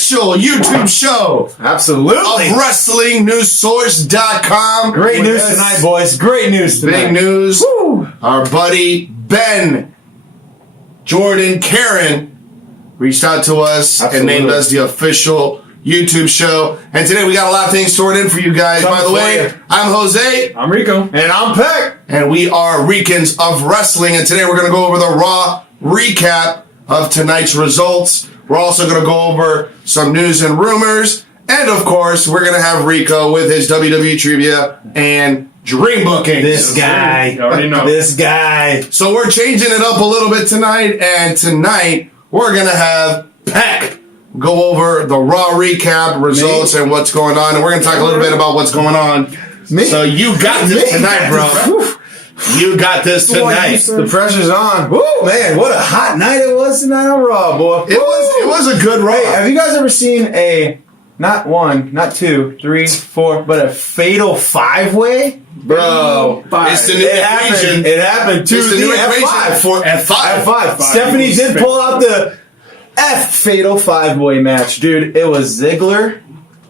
official YouTube show. Absolutely. Of WrestlingNewsSource.com. Great news tonight, boys. Great news tonight. Big news. Woo. Our buddy Ben Jordan Karen reached out to us and named us the official YouTube show. And today we got a lot of things stored in for you guys. By the way, I'm Jose. I'm Rico. And I'm Peck. And we are Ricans of Wrestling. And today we're going to go over the Raw recap of tonight's results. We're also going to go over some news and rumors. And, of course, we're going to have Rico with his WWE trivia and Dreambookings. This guy. You already know. This guy. So we're changing it up a little bit tonight. And tonight we're going to have Peck go over the Raw recap results and what's going on. And we're going to talk a little bit about what's going on. So you got this tonight, bro. You got this tonight. The pressure's on. Woo, man, what a hot night it was tonight on Raw, boy. It was a good Raw. Hey, have you guys ever seen a, not one, not two, three, four, but a fatal five-way? Bro, it's the new equation. It happened to the new equation for F5. F5. Stephanie did pull out the fatal five-way match, dude. It was Ziggler,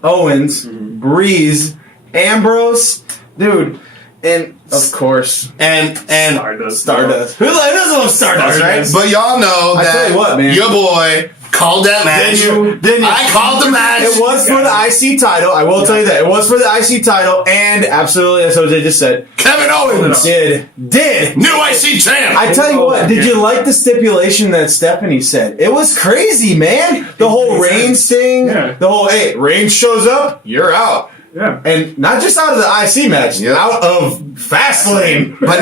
Owens, Breeze, Ambrose, dude, and of course, and Stardust. Who doesn't love Stardust, right? But y'all know that tell you what, man. Your boy called that match. Didn't you? I called the match. It was for the IC title. I will tell you that. It was for the IC title, and absolutely, as Jose just said, Kevin Owens did new IC champ. I tell you what, did you like the stipulation that Stephanie said? It was crazy, man. The whole Reigns thing. Yeah. The whole, hey, Reigns shows up, you're out. Yeah. And not just out of the IC match, out of Fastlane. But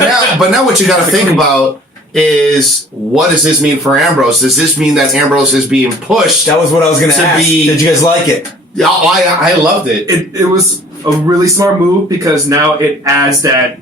now what you got to think about is, what does this mean for Ambrose? Does this mean that Ambrose is being pushed? That was what I was going to ask. Did you guys like it? Yeah, I loved it. It was a really smart move because now it adds that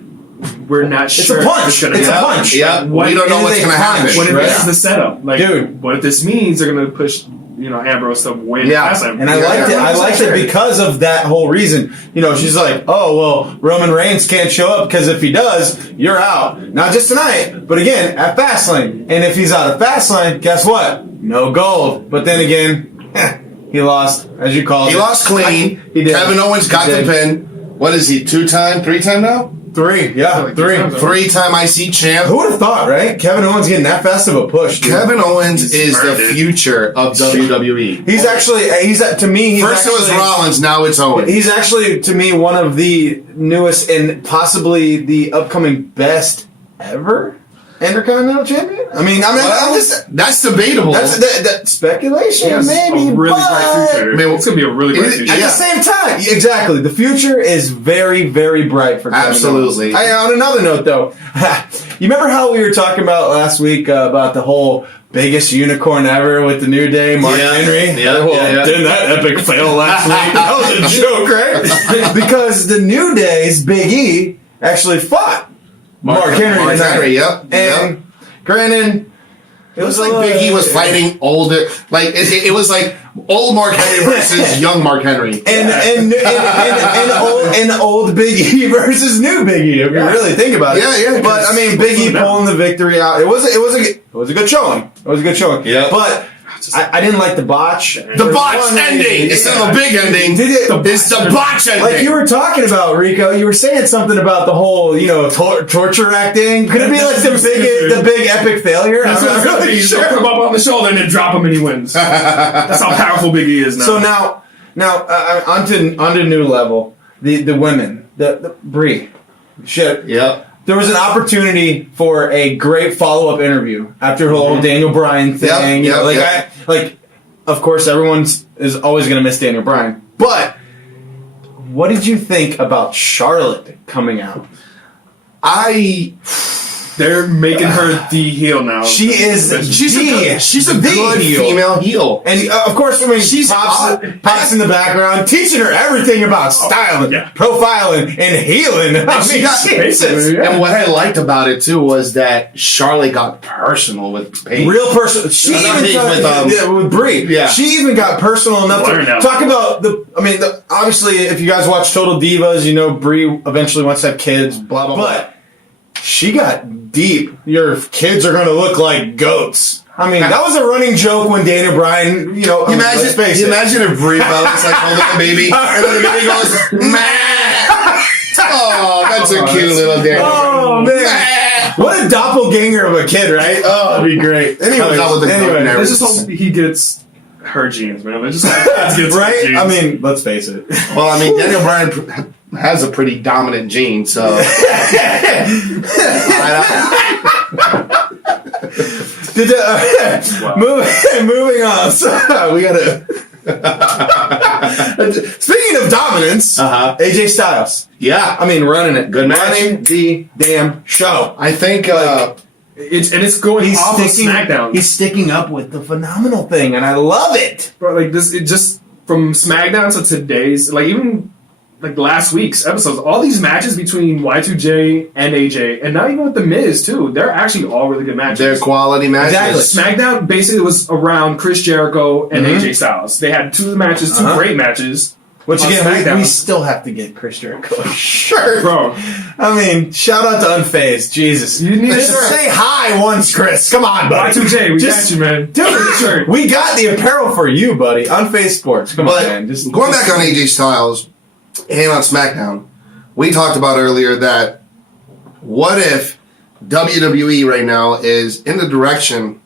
we're not sure. It's a punch. It's a punch. Yeah, we don't know what's going to happen. What if this is the setup? Like, dude, what if this means they're going to push, Ambrose to win? And I liked it. I liked it because of that whole reason. She's like, oh, well, Roman Reigns can't show up because if he does, you're out. Not just tonight, but again, at Fastlane. And if he's out of Fastlane, guess what? No gold. But then again, he lost, as you call it. He lost clean. He did. Kevin Owens got the pin. What is he, 2-time, 3-time now? Three. 3-time IC champ. Who would have thought, right? Kevin Owens getting that fast of a push. Dude. Kevin Owens is the future of WWE. He's to me. First it was Rollins, now it's Owens. He's actually, to me, one of the newest and possibly the upcoming best ever Intercontinental Champion. I'm just, that's debatable. That's speculation, maybe. A really bright future. It's going to be a really bright future. At the same time, exactly. The future is very, very bright for Kevin absolutely. Owens. On another note, though, you remember how we were talking about last week about the whole biggest unicorn ever with the New Day, Mark Henry? Didn't that epic fail last week? That was a joke, right? Because the New Day's Big E actually fought Mark Henry. And granted, it was like Big E was fighting older, like it was like old Mark Henry versus young Mark Henry, and old Big E versus new Big E. If you really think about it, But I mean, Big E pulling the victory out. It was a good showing. It was a good showing. Yeah, but I didn't like the botch. The botch ending instead of a big ending. It's the botch ending. Like you were talking about, Rico. You were saying something about the whole, torture acting. Could it be like the big epic failure? I'm not really sure. Put him up on the shoulder and then drop him and he wins. That's how powerful Big E is now. So now onto new level. The women, the Brie, shit. Yep. There was an opportunity for a great follow-up interview after the whole Daniel Bryan thing. Of course, everyone is always going to miss Daniel Bryan. But what did you think about Charlotte coming out? They're making her the heel now. She's a good female heel. And of course, she's pops in the background, teaching her everything about styling, profiling, and healing. And what I liked about it too was that Charlotte got personal with Paige. Real personal. She even with Brie. Yeah. She even got personal enough to talk about obviously, if you guys watch Total Divas, Brie eventually wants to have kids. Blah blah blah. But she got deep. Your kids are going to look like goats. I mean, that was a running joke when Daniel Bryan, imagine if Brie Bella's like holding the baby, and then the baby goes, man. Oh, that's a cute little Daniel. Oh, man. What a doppelganger of a kid, right? Oh, that'd be great. Anyway, let's just hope he gets her genes, man. Let's just hope he gets right? her genes. I mean, let's face it. Well, I mean, Daniel Bryan has a pretty dominant gene, so. Moving on. So, we gotta. Speaking of dominance, AJ Styles. Yeah, I mean, running it. Good match. Running the damn show. I think it's going off of SmackDown. He's sticking up with the phenomenal thing, and I love it. Bro, like this, it just from SmackDown to today's, like even like last week's episodes, all these matches between Y2J and AJ, and not even with The Miz too, they're actually all really good matches. They're quality matches. Exactly. SmackDown basically was around Chris Jericho and AJ Styles. They had two matches, two great matches. Which again, we still have to get Chris Jericho. Sure, bro. I mean, shout out to Unfazed. Jesus, you need to say hi once, Chris. Come on, buddy. Y2J, we got you, man. Dude, we got the apparel for you, buddy. Unfazed Sports. Come on, man. Going back on AJ Styles. And on SmackDown, we talked about earlier that what if WWE right now is in the direction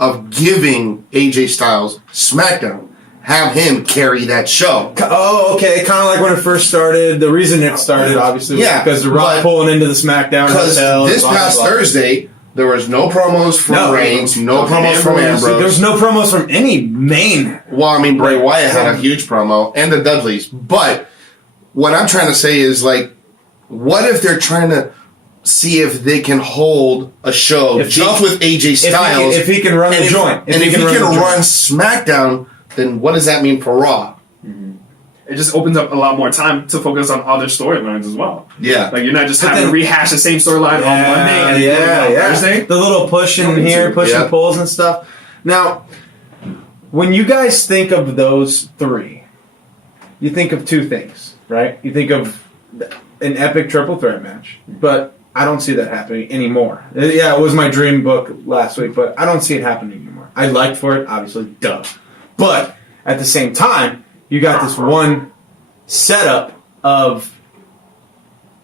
of giving AJ Styles SmackDown, have him carry that show. Oh, okay, kind of like when it first started. The reason it started, obviously, was because the Rock pulling into the SmackDown hotel. This past Thursday, there was no promos from Reigns, no promos from Ambrose. There was no promos from any main. Well, I mean, Bray Wyatt had a huge promo, and the Dudleys, but what I'm trying to say is, like, what if they're trying to see if they can hold a show with AJ Styles? If he can run the joint. And if he can run SmackDown, then what does that mean for Raw? It just opens up a lot more time to focus on other storylines as well. Yeah. Like, you're not just having to rehash the same storyline on Monday and Thursday. The little push in here, pushing pulls and stuff. Now, when you guys think of those three, you think of two things. Right? You think of an epic triple threat match, but I don't see that happening anymore. Yeah, it was my dream book last week, but I don't see it happening anymore. I liked for it, obviously, duh. But at the same time, you got this one setup of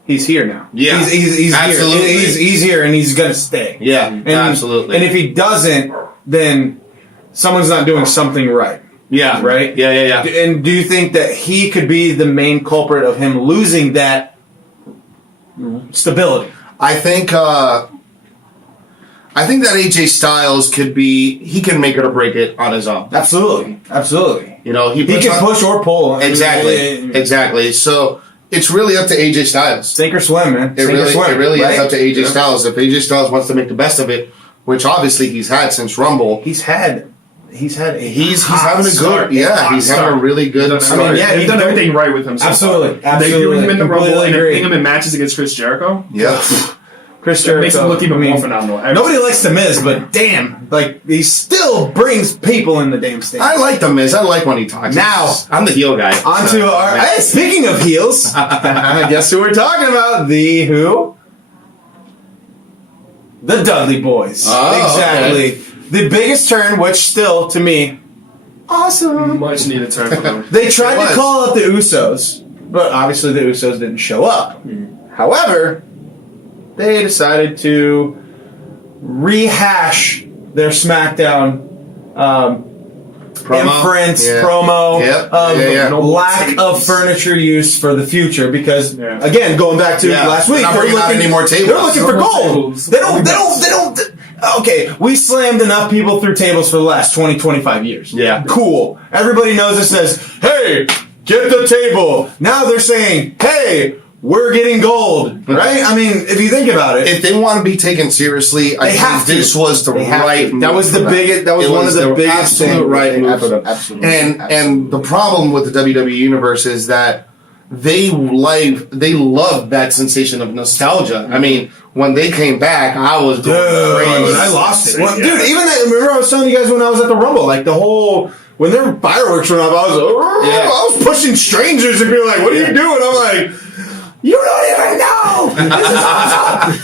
he's here now. Yeah, he's absolutely. Here. He's here, and he's gonna stay. Yeah, absolutely. And if he doesn't, then someone's not doing something right. Yeah. Right? Yeah. And do you think that he could be the main culprit of him losing that stability? I think that AJ Styles he can make it or break it on his own. Absolutely. You know, he can push or pull. Exactly. So it's really up to AJ Styles. Sink or swim, man. It really is up to AJ Styles. If AJ Styles wants to make the best of it, which obviously he's had since Rumble. He's having a he's having a really good start. I mean, he's done everything right with him. Absolutely. They threw him in the Rumble and putting him in matches against Chris Jericho. Yeah. Chris Jericho makes him look even more phenomenal. Nobody likes The Miz, but damn, like, he still brings people in the damn stage. I like The Miz. I like when he talks. Now, I'm the heel guy. Speaking of heels, guess who we're talking about? The who? The Dudley Boys. Oh, exactly. Okay. The biggest turn, which still, to me, awesome. Much needed turn for them. They tried to call out the Usos, but obviously the Usos didn't show up. However, they decided to rehash their SmackDown inference promo of lack of furniture use for the future because again, going back to last week, they're looking for gold. They don't. Okay, we slammed enough people through tables for the last 20, 25 years. Yeah. Cool. Everybody knows it says, hey, get the table. Now they're saying, hey, we're getting gold. Right? I mean, if you think about it. If they want to be taken seriously, I think this was the right move. That was the biggest. That was one of the biggest absolute right move for them. Absolutely. And the problem with the WWE universe is that they love that sensation of nostalgia. I mean, when they came back, I was going crazy. I lost it. Well, dude, even that, remember I was telling you guys when I was at the Rumble, like the whole, when their fireworks went up, I was pushing strangers and being like, what are you doing? I'm like, You don't even know! This is awesome!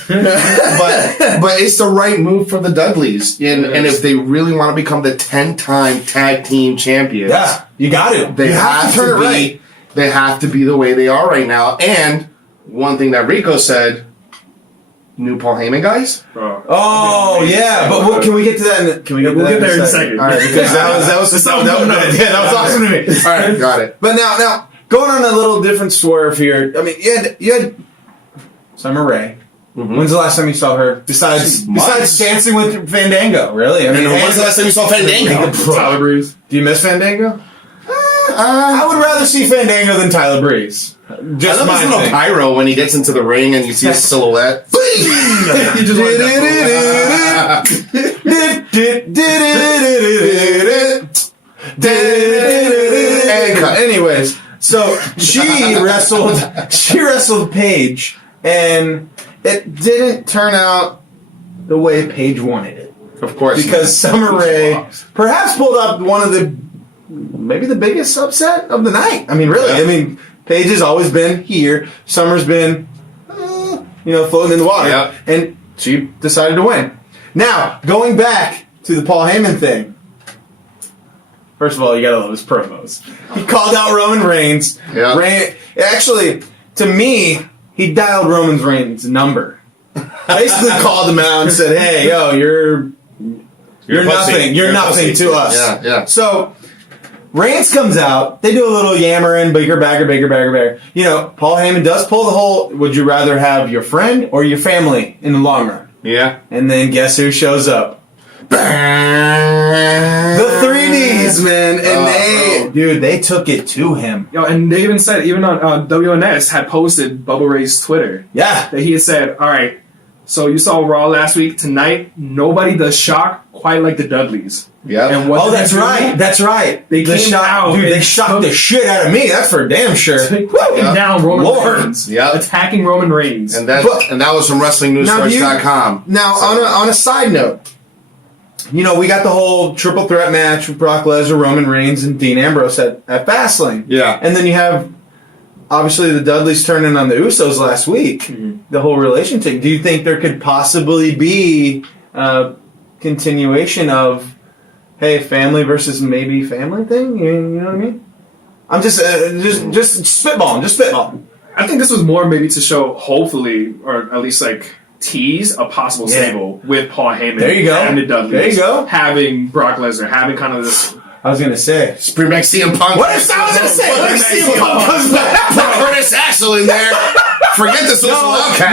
but it's the right move for the Dudleys. And if they really want to become the 10-time tag team champions, yeah, you got to. They have to turn it right. They have to be the way they are right now. And one thing that Rico said, new Paul Heyman guys? Oh, yeah. But can we get to that? We'll get there in a second. All right, because that was awesome to me. All right, got it. But now, going on a little different swerve here. I mean, you had Summer Rae. Mm-hmm. When's the last time you saw her? Besides dancing with Fandango, really? I mean, when's the last time you saw Fandango? Tyler Breeze. Do you miss Fandango? I would rather see Fandango than Tyler Breeze. Just I love his little pyro when he gets into the ring and you see his silhouette. You just Anyways, so she wrestled Paige, and it didn't turn out the way Paige wanted it. Of course, because Summer Rae perhaps pulled up one of maybe the biggest upset of the night. I mean, really. Yeah. I mean, Paige has always been here. Summer's been, floating in the water. Yep. And she decided to win. Now, going back to the Paul Heyman thing. First of all, you gotta love his promos. He called out Roman Reigns. Yeah. Actually, to me, he dialed Roman Reigns' number. Basically called him out and said, "Hey, yo, you're nothing. You're nothing to us." Yeah. So Reigns comes out. They do a little yammering, bigger, bagger. Paul Heyman does pull the whole, would you rather have your friend or your family in the long run? Yeah. And then guess who shows up? The 3Ds, man. And they took it to him. And they even said, even on WNS had posted Bubba Ray's Twitter. Yeah. That he had said, all right, so you saw Raw last week. Tonight, nobody does shock quite like the Dudleys. Yeah. And that's right. That's right. They came out. Dude, they shocked the shit out of me. That's for damn sure. Taking down Roman Reigns. Yeah. Attacking Roman Reigns. And that was from WrestlingNewsSource.com. Now, on a side note, we got the whole triple threat match with Brock Lesnar, Roman Reigns, and Dean Ambrose at Fastlane. Yeah. And then you have, obviously, the Dudleys turning on the Usos last week. Mm-hmm. The whole relation thing. Do you think there could possibly be a continuation of, hey, family versus maybe family thing? You know what I mean? I'm just spitballing. I think this was more maybe to show, hopefully, or at least tease a possible stable with Paul Heyman. There you go. And the Dudleys. There you go. Having Brock Lesnar, having kind of this. I was going to say. Bring back CM Punk. What if CM Punk comes back? Put Curtis Axel in there. Forget the social outcast.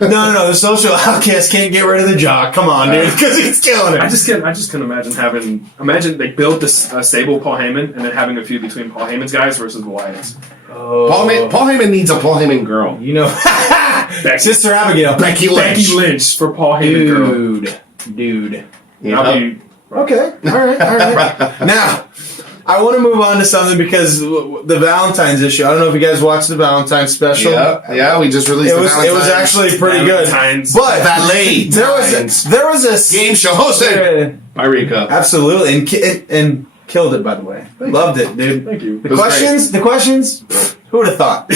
No. The social outcast can't get rid of the jock. Come on, dude, because he's killing it. I just couldn't imagine they built this stable Paul Heyman and then having a feud between Paul Heyman's guys versus the Wyatts. Oh. Paul Heyman needs a Paul Heyman girl. Sister Abigail, Becky Lynch for Paul Heyman girl. Dude. Okay. All right. Now, I want to move on to something because the Valentine's issue. I don't know if you guys watched the Valentine's special. Yeah, we just released it. It was actually pretty good. But there was a game show hosted by Rico. Absolutely, and killed it, by the way. Loved it, dude. Thank you. The questions. Who would have thought?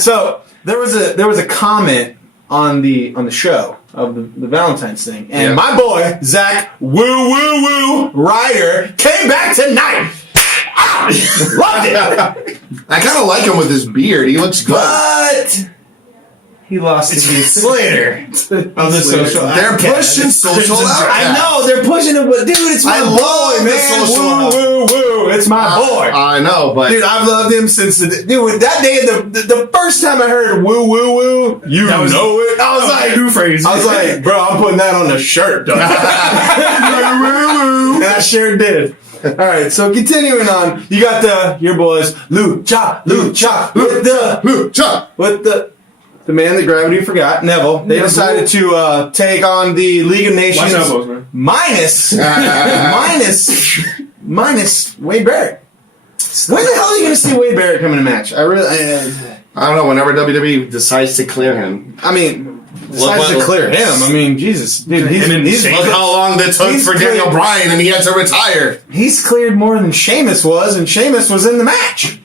So there was a comment on the show of the Valentine's thing, and my boy Zach Woo Ryder came back tonight. Loved it. I kind of like him with his beard. He looks good. But he lost to Slater of the social. They're pushing social outcast. I know they're pushing him, but dude, it's my boy, man. Woo. It's my boy. I know, but dude, I've loved him since that day. The first time I heard woo, it. I was like, new phrase. I was like, bro, I'm putting that on the shirt, dog. And I sure did. All right, so continuing on, you got your boys Lucha with the man that gravity forgot, Neville. They decided to take on the League of Nations minus Wade Barrett. When the hell are you going to see Wade Barrett come in a match? I don't know. Whenever WWE decides to clear him, Jesus, dude, look how long that took for Daniel Bryan, and he had to retire. He's cleared more than Sheamus was, and Sheamus was in the match.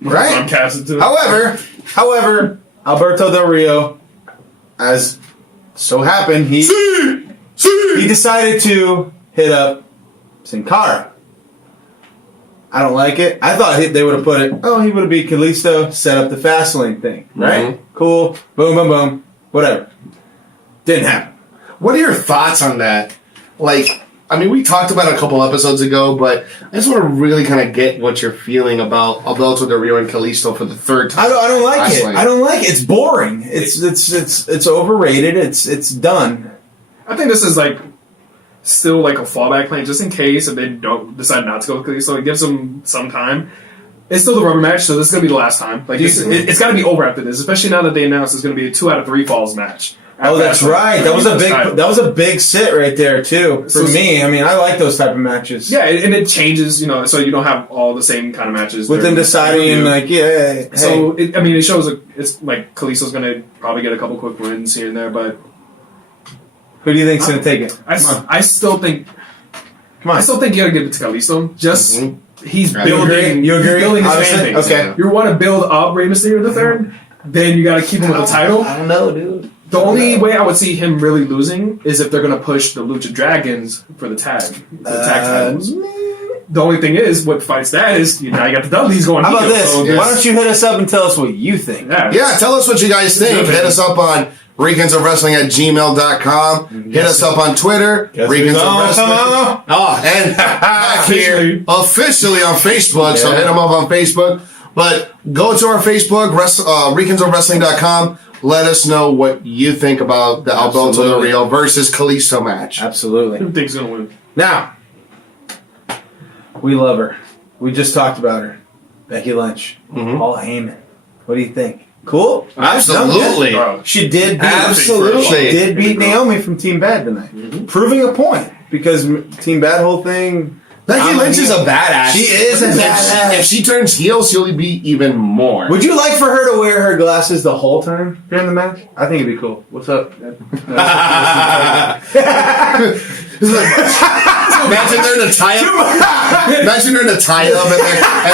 Right? However, However, Alberto Del Rio, as so happened, he decided to hit up Sin Cara. I don't like it. I thought they would have put it, he would have beat Kalisto, set up the Fastlane thing. Right? Mm-hmm. Cool. Boom, boom, boom. Whatever. Didn't happen. What are your thoughts on that? Like, I mean, we talked about it a couple episodes ago, but I just want to really kind of get what you're feeling about Alberto Del Rio and Kalisto for the third time. I don't like it. I don't like it. It's boring. It's overrated. It's done. I think this is like still like a fallback plan, just in case if they don't decide not to go with Kalisto. It gives them some time. It's still the rubber match, so this is gonna be the last time. Like it's got to be over after this, especially now that they announced it's gonna be a 2 out of 3 falls match. Oh, that's right. That was a big sit right there too for me. I mean, I like those type of matches. Yeah, and it changes, so you don't have all the same kind of matches with them deciding like, hey. So it shows it's like Kalisto's gonna probably get a couple quick wins here and there, but who do you think's gonna take it? I still think. Come on. I still think you gotta give it to Kalisto. Just he's building. You agree? He's building his fan base. Okay. You want to build up Rey Mysterio the third, then you gotta keep him with the title. I don't know, dude. The only way I would see him really losing is if they're going to push the Lucha Dragons for the tag titles. The only thing is, what fights that is, now you got the Dudleys going. How about this? So why don't you hit us up and tell us what you think? Yeah, tell us what you guys think. Hit us up on ricansofwrestling@gmail.com. Hit us up on Twitter. Ricans of Wrestling. And back here officially on Facebook. So hit them up on Facebook. But go to our Facebook, ricansofwrestling.com. Let us know what you think about the Alberto Del Rio versus Kalisto match. Absolutely. Who thinks going to win? Now, we love her. We just talked about her. Becky Lynch. Paul Heyman. What do you think? Cool? Absolutely. She did beat Naomi from Team Bad tonight. Proving a point. Because Team Bad whole thing... Becky Lynch is a badass. She is a badass. If she turns heel, she'll be even more. Would you like for her to wear her glasses the whole time during the match? I think it'd be cool. What's up? Imagine they're in a tie-up. Imagine they're in a tie-up and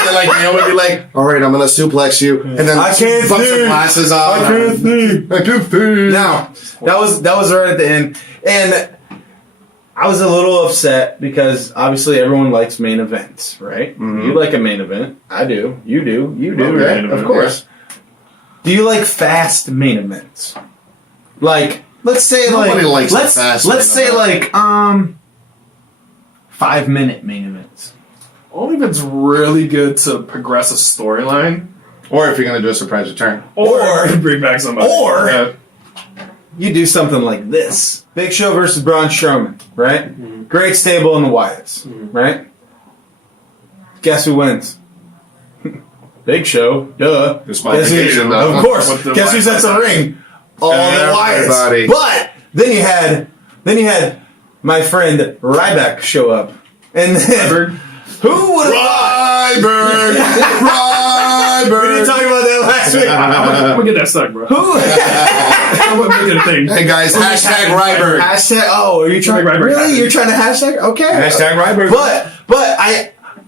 then like Naomi would be like, all right, I'm going to suplex you. And then I can't bump some glasses off. I can't see. Now, that was right at the end. And I was a little upset because obviously everyone likes main events, right? You like a main event. I do. You do. You do, right? Of course. Do you like fast main events? Like, let's say nobody likes fast. Let's say 5-minute main events. Only if it's really good to progress a storyline. Or if you're going to do a surprise return. Or bring back somebody. Or you do something like this. Big Show versus Braun Strowman, right? Great stable in the Wyatts, right? Guess who wins? Big Show, duh. Disqualification, though. Of course. Guess who sets the ring? All the Wyatts. But then you had my friend Ryback show up. And then who would have Ryberg! We didn't talk about that last week. I'm gonna get that stuck, bro. Hey guys, hashtag Ryberg. Are you trying to really? You're trying to hashtag? Okay. Hashtag Ryberg. But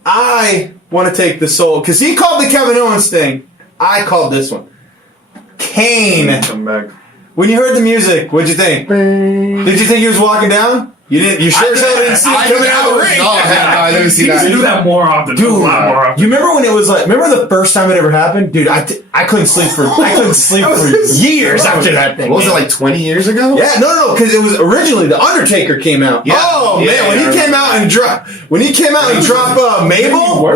I want to take the soul because he called the Kevin Owens thing. I called this one. Kane. Come back. When you heard the music, what'd you think? Did you think he was walking down? You didn't. You sure as hell didn't see him coming out of the ring. No, I didn't see that. You do that more often. Dude, a lot more often. You remember when it was like? Remember the first time it ever happened, dude? I couldn't sleep for years after that thing. What was it, like 20 years ago? Yeah, no, because it was originally the Undertaker came out. Yeah. Oh man, when he came out and dropped Mabel.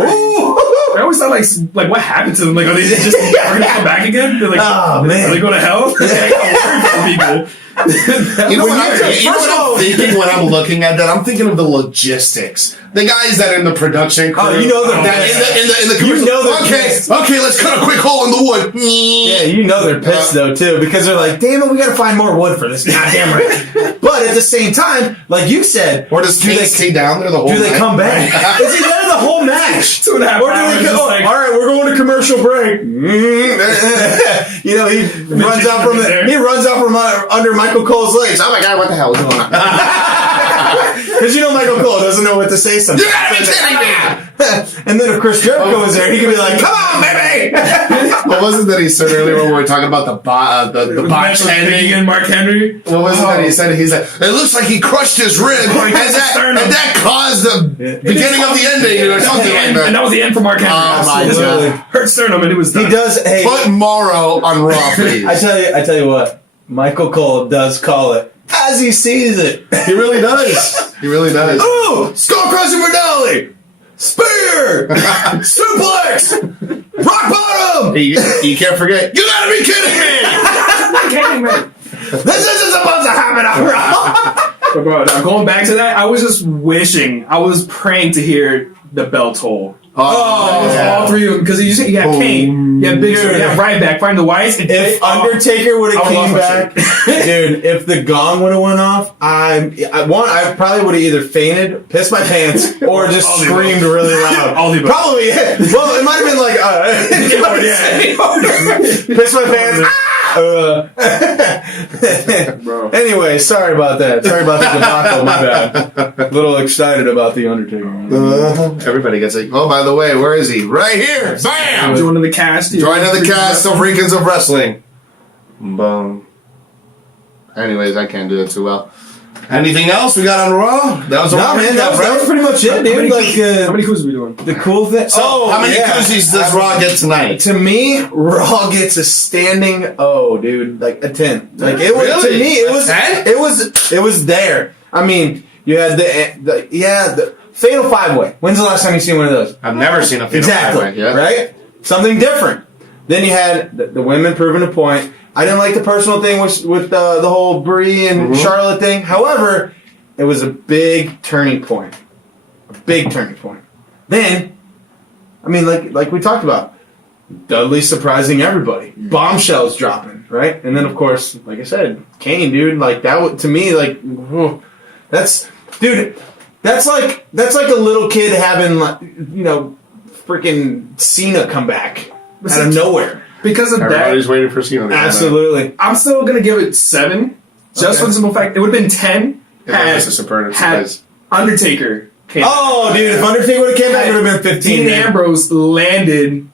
I always thought like what happened to them? Like, are they just never gonna come back again? They're like, oh man, are they going to hell? I got worried for people. You know what I'm thinking when I'm looking at that? I'm thinking of the logistics. The guys that are in the production crew. Oh, you know they're in the commercial. Okay, let's cut a quick hole in the wood. Yeah, you know they're pissed though too because they're like, damn it, we got to find more wood for this goddamn ring. But at the same time, like you said, or does Kane stay down there the whole? Do they come back? Is he there the whole match? 2.5 hours. Or do they go? All right, we're going to commercial break. You know, he runs out from under Michael Cole's legs. Oh my god, what the hell is going on? Because you know Michael Cole doesn't know what to say sometimes. You gotta be kidding me! And then if Chris Jericho was there, he could be like, "Come on, baby!" What was it that he said earlier when we were talking about the botch ending? And Mark Henry. What was it that he said? He's like, it looks like he crushed his rib, and that caused the beginning of the ending or something like that. And that was the end for Mark Henry. Oh my God. Hurt sternum, and it was done. He does. Hey, put Morrow on Raw, please. I tell you what. Michael Cole does call it as he sees it. He really does. He really does. Ooh, skull crushing for Dolly. Spear! Suplex! Rock bottom! You can't forget. You gotta be kidding me! This isn't supposed to happen on Raw! But bro, now going back to that, I was just wishing, I was praying to hear the bell toll. All three of them, because you got Kane, you had Big Show, you got Ryback, find the Whites. If Undertaker would have came back, dude, if the gong would have went off, I probably would have either fainted, pissed my pants, or just screamed really loud. Probably, well, it might have been like, pissed my pants. Bro. Anyway, sorry about that. Sorry about the debacle. My bad. A little excited about the Undertaker. Everybody gets like, oh, by the way, where is he? Right here. Bam! Joining the cast. Joining the cast of Ricans of Wrestling. Boom. Anyways, I can't do that too well. Anything else we got on Raw? That was that was pretty much it, dude. How many koozies are we doing? The cool thing. So, how many koozies does Raw get tonight? To me, Raw gets a standing O, dude. Like a 10. Like it was to me. It was there. I mean, you had the Fatal 5-Way. When's the last time you seen one of those? I've never seen a Fatal 5-Way. Yeah. Right? Something different. Then you had the women proving a point. I didn't like the personal thing with the whole Brie and Charlotte thing. However, it was a big turning point. A big turning point. Then, I mean, like we talked about, Dudley surprising everybody. Bombshells dropping, right? And then, of course, like I said, Kane, dude, like that to me, like, that's like a little kid having, like, you know, freaking Cena come back out of nowhere. Because of everybody's waiting for Cena. Absolutely. I'm still going to give it 7. Just for the simple fact, it would have been 10 had Undertaker came back. Oh, dude, if Undertaker would have came back, it would have been 15. Dean Ambrose landed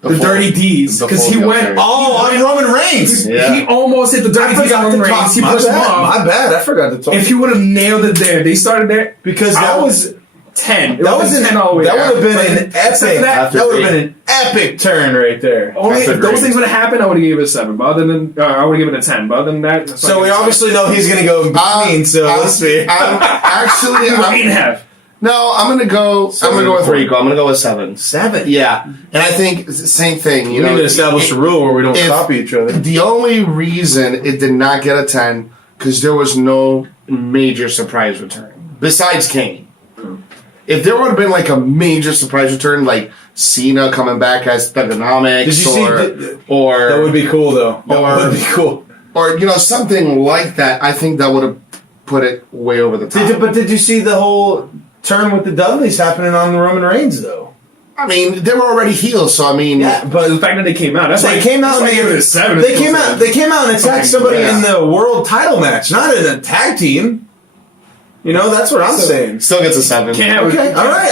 the Dirty D's because he went on Roman Reigns. He almost hit the Dirty D's on Roman Reigns. He pushed him off. My bad. I forgot to talk. If he would have nailed it there, they started there because that was 10. That would have been an epic. That would have been an epic turn right there. Only if those things would have happened, I would have given it a 7. But other than I would have given it a 10. But other than that, so we obviously know he's going to go between. So let's see. No, I'm gonna go with Rico. I'm gonna go with 7. 7? Yeah. And I think it's the same thing. We need to establish a rule where we don't copy each other. The only reason it did not get a 10 because there was no major surprise return besides Kane. If there would have been like a major surprise return, like Cena coming back as Thugonomics, or that would be cool though. That would be cool. Or something like that. I think that would have put it way over the top. But did you see the whole turn with the Dudleys happening on the Roman Reigns though? I mean, they were already heels, so I mean, but the fact that they came out, they came out and they gave it a 7. They came out and attacked somebody in the world title match, not in a tag team. You know, that's what I'm saying. Still gets a 7. Okay, all right.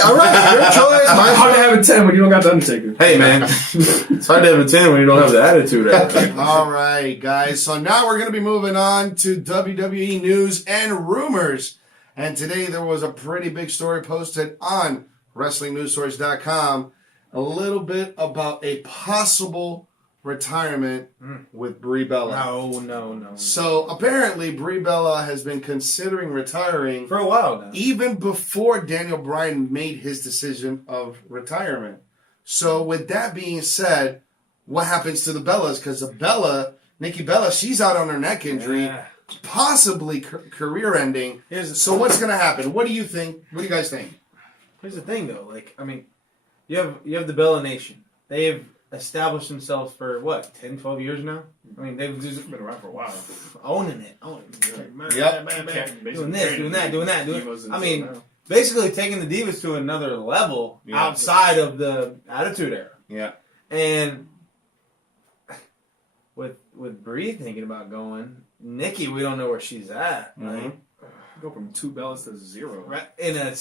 Your choice. It's hard to have a 10 when you don't got the Undertaker. Hey, man. It's hard to have a 10 when you don't have the attitude. All right, guys. So now we're going to be moving on to WWE news and rumors. And today there was a pretty big story posted on WrestlingNewsSource.com. A little bit about a possible retirement with Brie Bella. No. So apparently Brie Bella has been considering retiring for a while now, even before Daniel Bryan made his decision of retirement. So with that being said, what happens to the Bellas? Because Nikki Bella, she's out on her neck injury, possibly career ending. So what's going to happen? What do you think? What do you guys think? Here's the thing, though. Like, I mean, you have the Bella Nation. They've established themselves for, 10, 12 years now? I mean, they've just been around for a while. Owning it. Yep. Doing this, doing that. I mean, basically taking the Divas to another level outside of the Attitude Era. Yeah. And with Brie thinking about going, Nikki, we don't know where she's at. Mm-hmm. Go from 2 bells to 0. Right. In a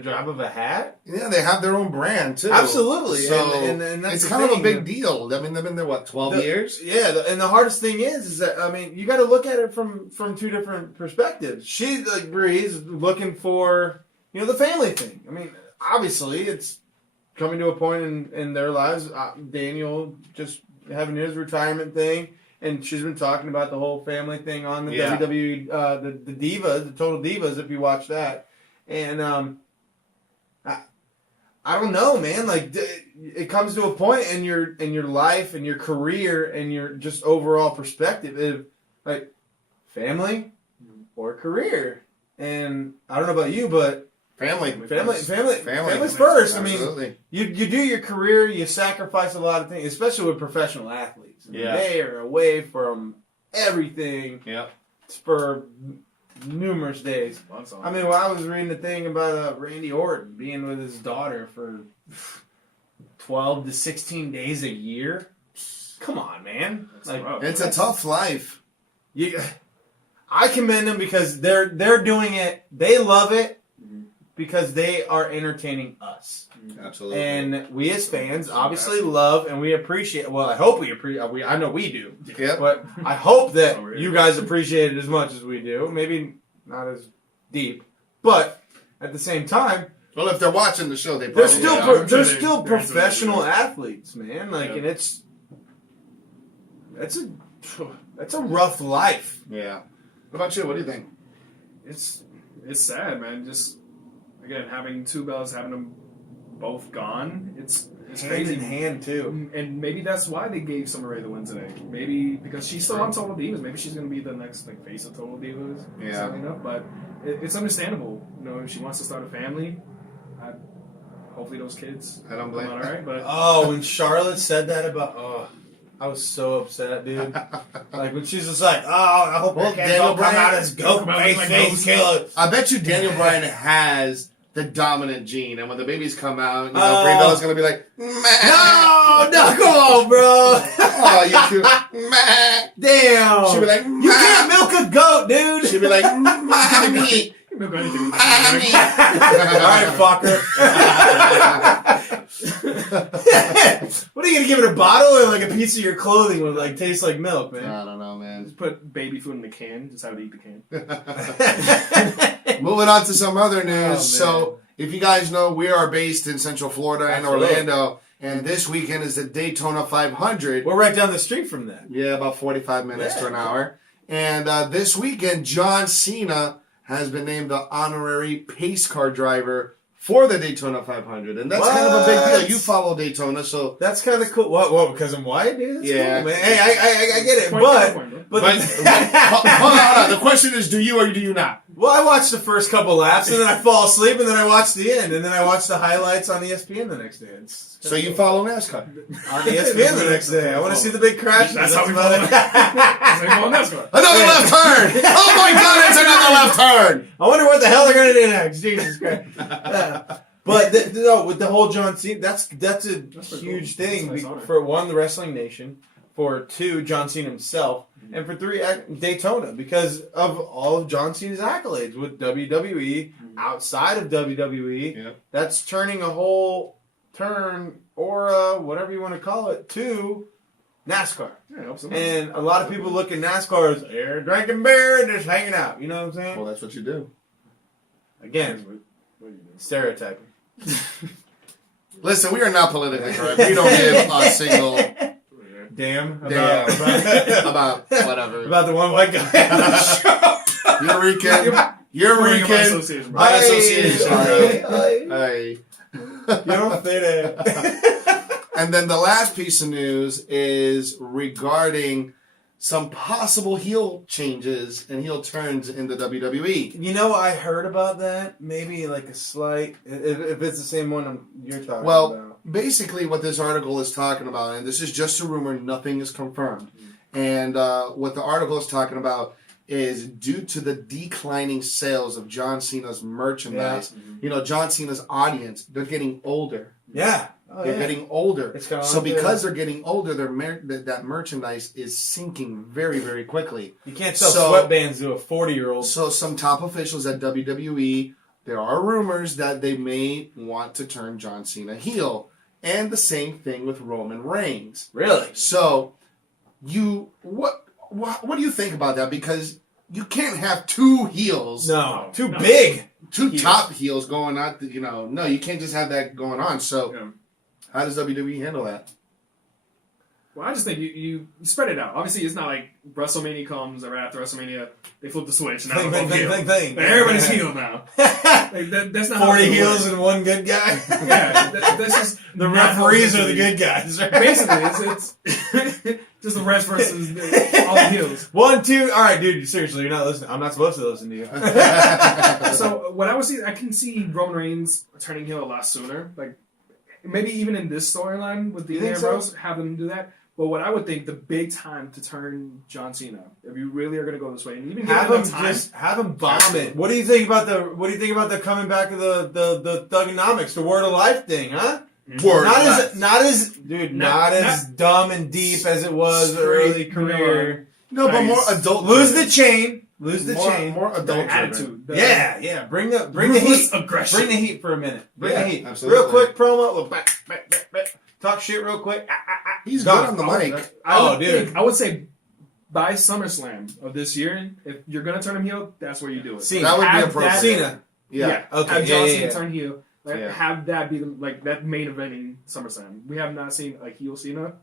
drop of a hat. Yeah, they have their own brand too. Absolutely. So and that's it's the kind of thing. a big deal. I mean, they've been there 12 years. Yeah, and the hardest thing is that I mean, you got to look at it from two different perspectives. She, like Bree's, looking for the family thing. I mean, obviously, it's coming to a point in their lives. Daniel just having his retirement thing. And she's been talking about the whole family thing on the WWE, the Divas, the Total Divas, if you watch that. And I don't know, man. Like, it comes to a point in your life and your career and your just overall perspective of, like, family or career. And I don't know about you, but family's first. Absolutely. I mean, you do your career, you sacrifice a lot of things, especially with professional athletes. I mean, they are away from everything for numerous days. I mean, I was reading the thing about Randy Orton being with his daughter for 12 to 16 days a year. Come on, man. It's a tough life. I commend them because they're doing it. They love it. Because they are entertaining us. Absolutely. And we as fans obviously love and we appreciate, well, I hope we appreciate, I know we do. Yep. But I hope that you guys appreciate it as much as we do. Maybe not as deep. But at the same time. Well, if they're watching the show, they're still professional athletes, man. Like, and it's a rough life. Yeah. What about you? What do you think? It's sad, man. Just, again, having 2 bells, having them both gone, it's hand crazy. in hand, too. And maybe that's why they gave Summer Rae the win today. Maybe because she's still on Total Divas. Maybe she's going to be the next face of Total Divas. Yeah. Enough. But it's understandable. If she wants to start a family, hopefully those kids I don't blame all right. But when Charlotte said that about, I was so upset, dude. Like, when she's just like, I hope Daniel Bryan come out as goat face killer. I bet you Daniel Bryan has the dominant gene, and when the babies come out, Brie Bella's gonna be like, meh. No, come on, bro. Oh, you cute. Meh. Damn. She'll be like, you can't milk a goat, dude. She'll be like, mommy. All right, fucker. What are you gonna give it, a bottle or like a piece of your clothing with like tastes like milk, man? I don't know, man. Just put baby food in the can. Just have it eat the can. Moving on to some other news. So, if you guys know, we are based in Central Florida in Orlando, and this weekend is the Daytona 500. We're right down the street from that. Yeah, about 45 minutes to an hour. And this weekend, John Cena has been named the honorary pace car driver for the Daytona 500. And that's kind of a big deal. You follow Daytona, so... That's kind of cool. What, because I'm white, dude? That's cool, man. Hey, I get it. But hold on. The question is, do you or do you not? Well, I watched the first couple laps, and then I fall asleep, and then I watch the end, and then I watch the hihighlights on ESPN the next day. So you follow NASCAR? On ESPN the next day. I want to see the big crash. That's how we follow NASCAR. Another left turn! Oh my God, it's another left turn! I wonder what the hell they're going to do next. Jesus Christ. But with the whole John Cena, that's a huge thing. For one, the Wrestling Nation. For two, John Cena himself. And for three, Daytona. Because of all of John Cena's accolades with WWE, outside of WWE, that's turning a whole turn, aura, whatever you want to call it, to NASCAR. Yeah, absolutely. And a lot of people look at NASCAR as they're drinking beer and just hanging out. You know what I'm saying? Well, that's what you do. Again, stereotyping. Listen, we are not politically correct. We don't give a single damn about whatever. About the one white guy on the show. You're Rican. You're Rican. By association. Hey. You don't fit it. And then the last piece of news is regarding some possible heel changes and heel turns in the WWE. You know, I heard about that. Maybe like a slight, if it's the same one you're talking about. Well, basically what this article is talking about, and this is just a rumor, nothing is confirmed. And what the article is talking about is due to the declining sales of John Cena's merchandise. You know, John Cena's audience, they're getting older. Yeah. They're getting older. So on because they're getting older, that merchandise is sinking very, very quickly. You can't sell sweatbands to a 40-year-old. So some top officials at WWE, there are rumors that they may want to turn John Cena heel. And the same thing with Roman Reigns. Really? So, what do you think about that? Because you can't have two heels. No, too big. Two top heels going on. No, you can't just have that going on. So, how does WWE handle that? Well, I just think you spread it out. Obviously, it's not like WrestleMania comes, or right after WrestleMania, they flip the switch. Now everybody's healed now. That's not 40 heels and one good guy? Yeah, that's just... The referees are the good guys, right? Basically, it's just the rest versus all the heels. 1, 2... All right, dude, seriously, you're not listening. I'm not supposed to listen to you. So, what I would see, I can see Roman Reigns turning heel a lot sooner. Like, maybe even in this storyline with the Ambrose, have them do that. But what I would think, the big time to turn John Cena, if you really are going to go this way, and even have him bomb it. What do you think about the coming back of the Thugonomics, the Word of Life thing, huh? Not as dumb and deep as it was early career. No, but more adult. Lose the chain. More adult attitude. Yeah. Bring the heat. Aggression. Bring the heat for a minute. Bring the heat. Absolutely. Real quick promo. Talk shit real quick. He's good on the mic. I would say by SummerSlam of this year, if you're going to turn him heel, that's where you do it. Cena. That would be appropriate. Cena. Yeah. Okay. Have John Cena turn heel. Have that be that main event in SummerSlam. We have not seen a heel Cena.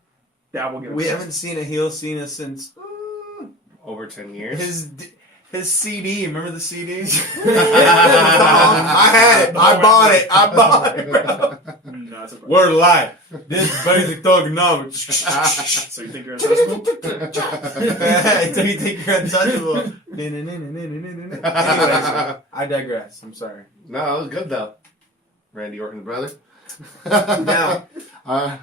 That will get. We haven't seen a heel Cena since over 10 years. His CD, remember the CD? I had it. I bought it, bro. Word of life. This is basic Thugonomics. So you think you're untouchable? So you think you're untouchable? Anyways, I digress. I'm sorry. No, it was good though. Randy Orton's brother. Now, all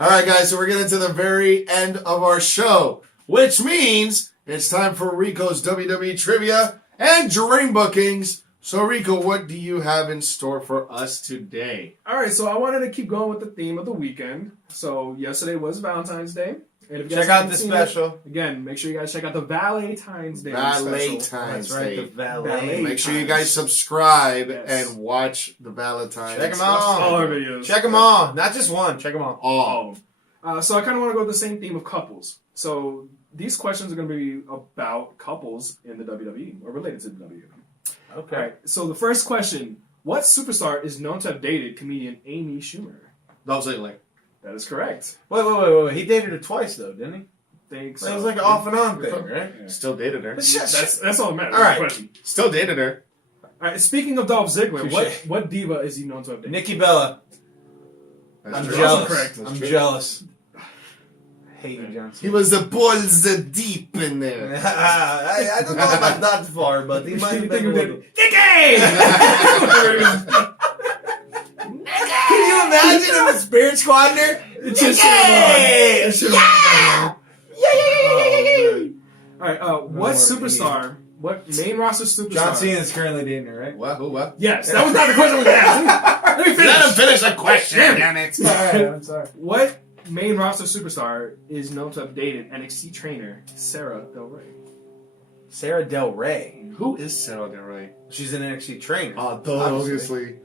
right, guys. So we're getting to the very end of our show, which means it's time for Rico's WWE trivia and dream bookings. So, Rico, what do you have in store for us today? All right, so I wanted to keep going with the theme of the weekend. So, yesterday was Valentine's Day. And if you guys check out the special. Again, make sure you guys check out the Valentine's Day special. Valentine's Day. The valet. Make sure you guys subscribe and watch the Valentine's. Check them all. All our videos. Check them all. Not just one. Check them all. All. So, I kind of want to go with the same theme of couples. So, these questions are going to be about couples in the WWE or related to the WWE. Okay. Right, so the first question: what superstar is known to have dated comedian Amy Schumer? Dolph Ziggler. That is correct. Wait. He dated her twice though, didn't he? Think so. It was like an off and on thing, right? Yeah. Still dated her. That's all that matters. All right. Question. Still dated her. All right. Speaking of Dolph Ziggler, what diva is he known to have dated? Nikki Bella. That's I'm true. jealous. Correct. I'm jealous. Hate you, Johnson. He was the balls deep in there. I don't know about that far, but he might have been a little. Nicky! Can you imagine if a spirit squadner? All right. What superstar? What main roster superstar? John Cena is currently dating her, right? What? Who? What? Yes, that was not the question we asked. Let me finish. Let him finish the question. Damn it! I'm sorry. What main roster superstar is known to have dated NXT trainer Sarah Del Rey? Sarah Del Rey. Who is Sarah Del Rey? She's an NXT trainer. Obviously.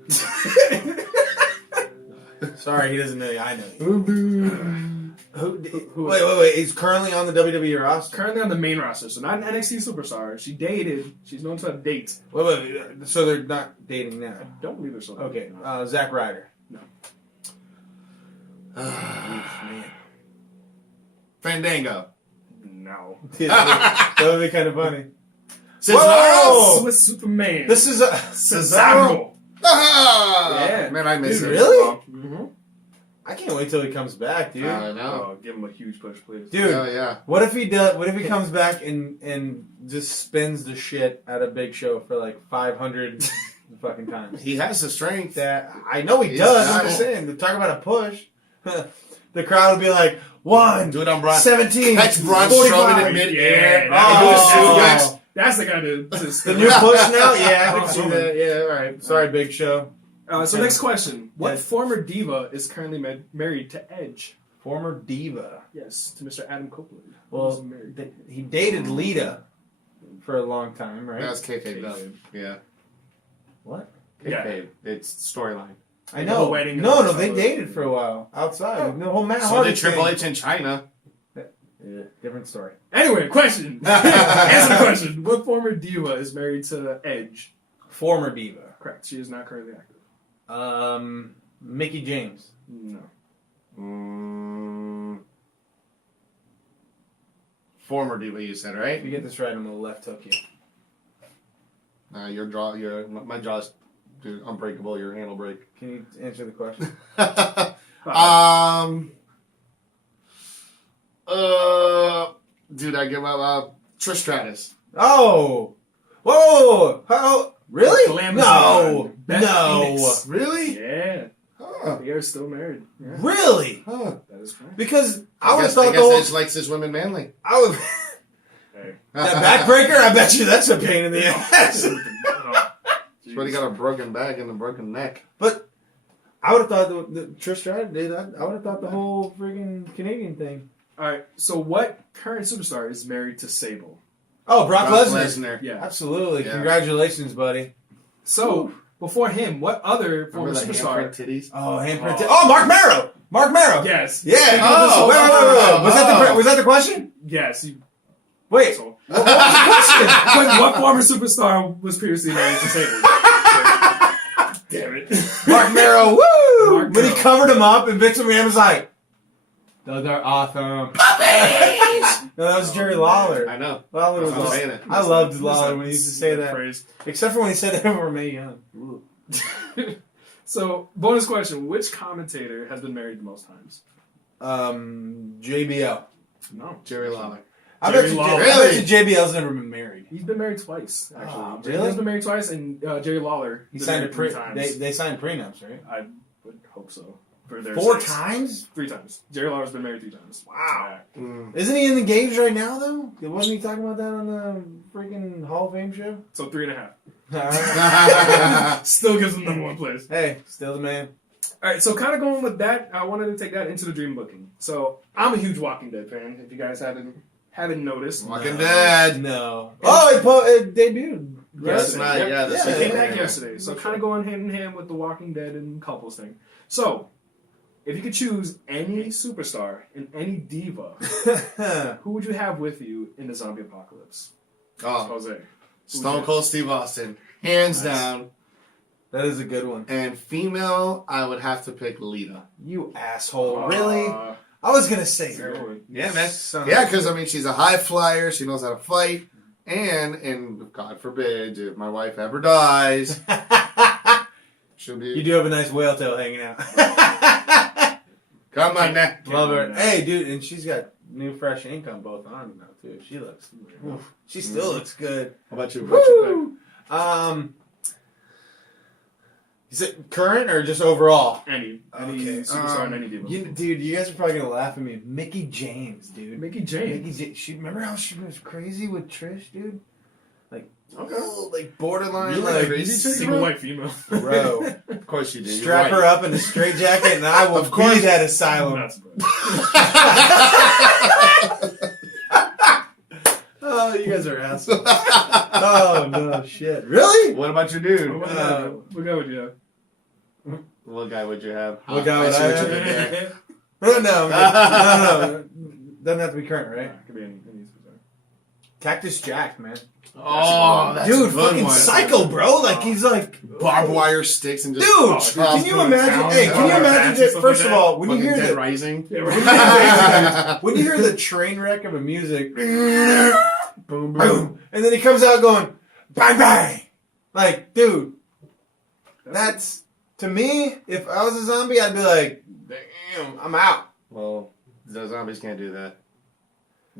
Sorry, he doesn't know you. I know you. Wait. He's currently on the WWE roster? Currently on the main roster, so not an NXT superstar. She dated. She's known to have dates. Wait. So they're not dating now? I don't believe they're so. Okay. Zack Ryder. No. Man. Fandango. No. That would be kind of funny. Cesaro. Swiss Superman. This is Cesaro. Ah! Yeah. Man, I miss Dude, him. really? Mm-hmm. I can't wait till he comes back, dude. I know. Give him a huge push, please. Dude, yeah. What if he does? What if he comes back and just spins the shit at a Big Show for like 500 fucking times? He has the strength. That I know he does. I'm just saying. To talk about a push, the crowd would be like 1, Do it on Braun. 17, Catch Braun 45. Strowman in midair. That's the guy to the new push now. Yeah, I can see that. Yeah, all right. Sorry, Big Show. So next question. What former diva is currently married to Edge? Former diva. Yes, to Mr. Adam Copeland. Well, he dated Lita for a long time, right? That's kayfabe, though. Yeah. What? Kayfabe. It's storyline. I know. No, they dated for a while outside. The whole Matt So Hardy did Triple thing. H in China. Yeah, different story. Anyway, question. Answer the question. What former diva is married to Edge? Former diva. Correct. She is not currently active. Mickey James. No. Former diva, you said, right? If you get this right, I'm gonna left hook you. My jaw's unbreakable. Your hand will break. Can you answer the question? Dude, I give up Trish Stratus. Oh, whoa! How? Really? No, Beth no, Phoenix. Really? Yeah. Huh. They are still married. Yeah. Really? Huh. That is correct. Because I would have guess thought the whole. Edge likes his women manly. I would. Hey. That backbreaker, I bet you that's a pain in the ass. But he got a broken back and a broken neck. But I would have thought the Trish Stratus did. I would have thought the whole freaking Canadian thing. All right. So, what current superstar is married to Sable? Oh, Brock Lesnar. Yeah. Absolutely. Yeah. Congratulations, buddy. So, before him, what other former Remember the superstar? handprint titties? Oh, handprint. Oh, Mark Marrow. Mark Marrow. Yes. Yeah. Oh, wait. Was that the question? Yes. Wait. So, What was the question? what former superstar was previously married to Sable? Damn it. Mark Marrow. Woo! Mark When he Marrow. covered him up and Vince McMahon was like, "Those are awesome." Puppies! No, that was Jerry Lawler. I know. Lawler was I'm awesome. saying it. I loved Lawler when he used to say that. Phrase. Except for when he said that over Mae Young. So, bonus question. Which commentator has been married the most times? JBL. No. Jerry Lawler. I Jerry bet Lawler. you JBL's never been married. He's been married twice, actually. Oh, Jerry really? has been married twice, and Jerry Lawler. He been signed a married 3 times. They signed prenups, right? I would hope so. For their 4 sakes. times? 3 times. Jerry Lawler's been married 3 times. Wow. Yeah. Isn't he in the games right now, though? Wasn't he talking about that on the freaking Hall of Fame show? So 3.5. Alright. Still gives him number 1 place. Hey, still the man. Alright, so kind of going with that, I wanted to take that into the dream booking. So, I'm a huge Walking Dead fan, if you guys haven't noticed. Walking Dead. No. Oh, it debuted. Last night, Yep. this It came back weekend. yesterday. So kind of going hand in hand with the Walking Dead and couples thing. So, if you could choose any superstar and any diva, who would you have with you in the zombie apocalypse? Oh, Jose. Stone Cold Steve Austin. Hands down. That is a good one. And female, I would have to pick Lita. You asshole. Really? I was going to say her. Yeah, man. Son Yeah, of a- because, I mean, she's a high flyer. She knows how to fight. And God forbid, if my wife ever dies, she'll be... You do have a nice whale tail hanging out. Come on, man. Love her. Hey, dude, and she's got new fresh ink on both arms now, too. She looks... Oof, she still looks good. How about you? Woo! Is it current or just overall? Any Okay, superstar and any diva. Dude, you guys are probably going to laugh at me. Mickey James, dude. Mickey James. Remember how she was crazy with Trish, dude? Like, Okay. like borderline, You like, crazy chick, Single bro? white female. bro. Of course you do. You're Strap right. her up in a straitjacket and I will Of course. be that asylum. Nuts, bro. Oh, you guys are assholes. Oh, no, shit. Really? What about your dude? What go with you? What guy would you have? What guy would see I what have? you did there. No. Doesn't have to be current, right? Could be any superstar. Cactus Jack, man. Oh, that's Dude, a good fucking one. psycho, bro. Like, he's like... Barbed wire sticks and just... Dude, chops can you through imagine? town. Hey, can you imagine that? First of all, when you Fucking hear Dead the Rising. when you hear the train wreck of a music, boom, boom, and then he comes out going bang bang, like, dude, that's to me. If I was a zombie, I'd be like, damn, I'm out. Well, the zombies can't do that.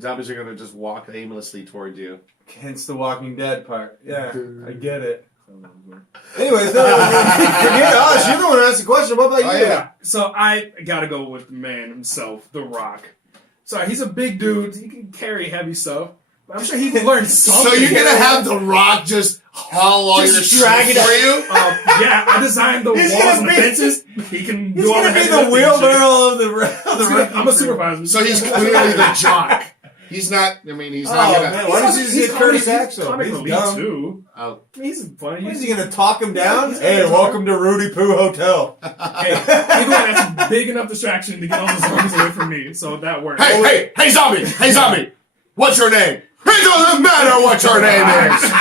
Zombies are gonna just walk aimlessly towards you. Hence the Walking Dead part. Yeah, I get it. Anyways, no, forget us. You're the one who asked the question. What about you? Yeah. So I gotta go with the man himself, The Rock. Sorry, he's a big dude. He can carry heavy stuff. But I'm sure he can learn something. So you're gonna have The Rock just haul all your shit drag it for you? Yeah, I designed the walls and the benches. He can do all the He's gonna be the wheelbarrow of the I'm a supervisor. So he's clearly the jock. He's not. I mean, he's not gonna. Man, why don't you just get Curtis Axel? He's dumb. too. Oh, He's funny. Is he gonna talk him down? Hey, welcome to Rudy Poo Hotel. Hey, either way, that's a big enough distraction to get all the zombies away from me. So that works. Hey, zombie! Hey, zombie! What's your name? It doesn't matter what your name is.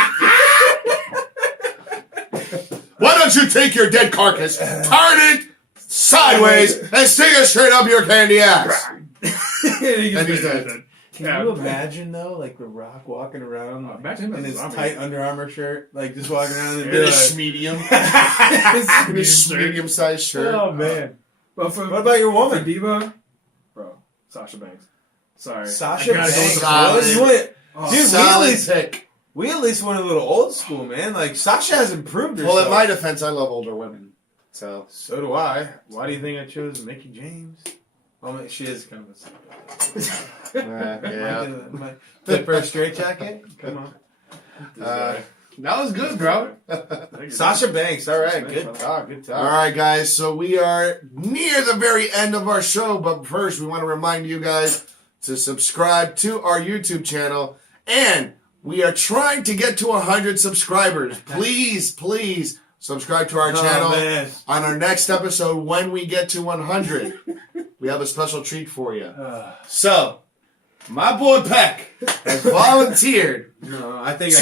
Why don't you take your dead carcass, turn it sideways, and stick it straight up your candy ass? And he's dead. Can you imagine though, like The Rock walking around imagine in his tight Under Armour shirt, like just walking around in his medium, medium-sized shirt. Oh man! But What about your woman, for Diva? Bro, Sasha Banks. Sorry, Sasha I gotta go with the Banks. Dude, we at least went a little old school, man. Like Sasha has improved herself. Well, in my defense, I love older women. So do I. Why do you think I chose Mickey James? Well, she is kind of a. yeah. Flip her a straight jacket. Come on. That was good, bro. Sasha Banks. All right, good talk. Good talk. All right, guys. So we are near the very end of our show, but first we want to remind you guys to subscribe to our YouTube channel, and we are trying to get to 100 subscribers. Please subscribe to our channel. Man. On our next episode, when we get to 100, we have a special treat for you. So, my boy Peck has volunteered I think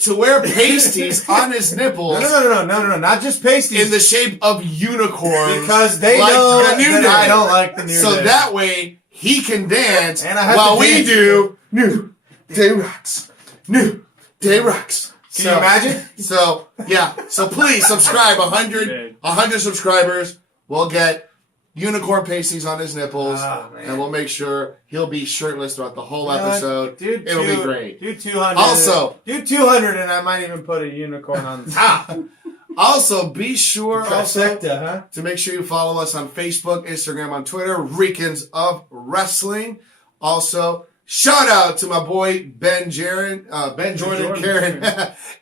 to wear pasties on his nipples. No, not just pasties. In the shape of unicorns. Because they like know the New that Day. I don't like the New Day. So that way, he can dance And I have while to we dance. do New Day Rocks. New Day Rocks. Can you imagine? So, yeah. So please subscribe. 100 subscribers. We'll get unicorn pasties on his nipples. And we'll make sure he'll be shirtless throughout the whole episode. It'll be great. Do 200. Also, do 200 and I might even put a unicorn on the top. Also, be sure to make sure you follow us on Facebook, Instagram, on Twitter, Ricans of Wrestling. Also, shout out to my boy Ben Jordan Karen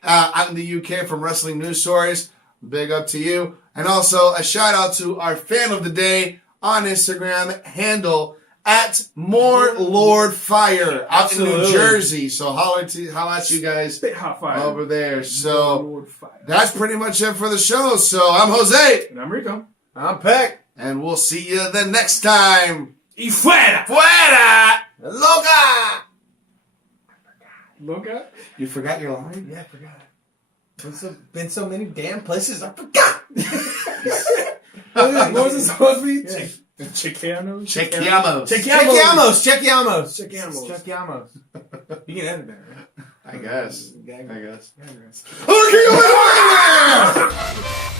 out in the UK from Wrestling News Stories. Big up to you. And also a shout out to our fan of the day on Instagram, handle at More Lord Fire out in New Jersey. So holla at you guys over there. So that's pretty much it for the show. So I'm Jose. And I'm Rico. I'm Peck. And we'll see you the next time. Y fuera! Fuera! Loca! Loca? You forgot your line? Yeah, I forgot. Been so many damn places, I forgot. What was it supposed to be? Chequiamos. You can edit that, right? I guess. Gag. Look at you!